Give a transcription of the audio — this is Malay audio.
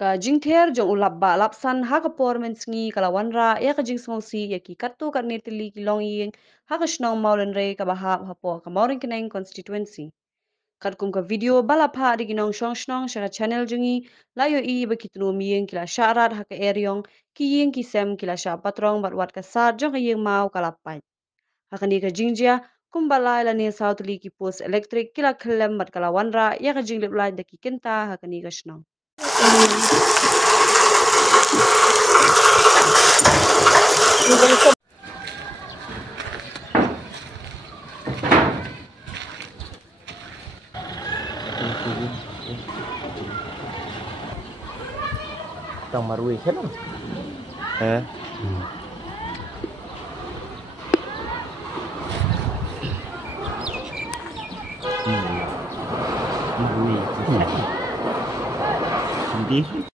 Ka jingther jong ulap ba lapsan ha ka por men sngi kalawan ra ya ka jing smolsi ya ki kattu ka netili ki longing ha ka shnong maulen re ka bahap ha po ka mauren kineng constituency. Kat kum ka video bala pha di ginong shong shnong shaka channel jungi layo i ba kitnu miyeng kila syarat ha ka eryong ki yeng ki sem kila sya patrong bat wat ka sar jong ka yeng mau kalapai. Ha ka ni ka jingjia kumbalai la ni south li ki post electric kila klem bat kalawan ra ya ka jinglip lai da ki kenta ha ka ni ka shnong. Tang marui kan? Eh. Marui. Hindi.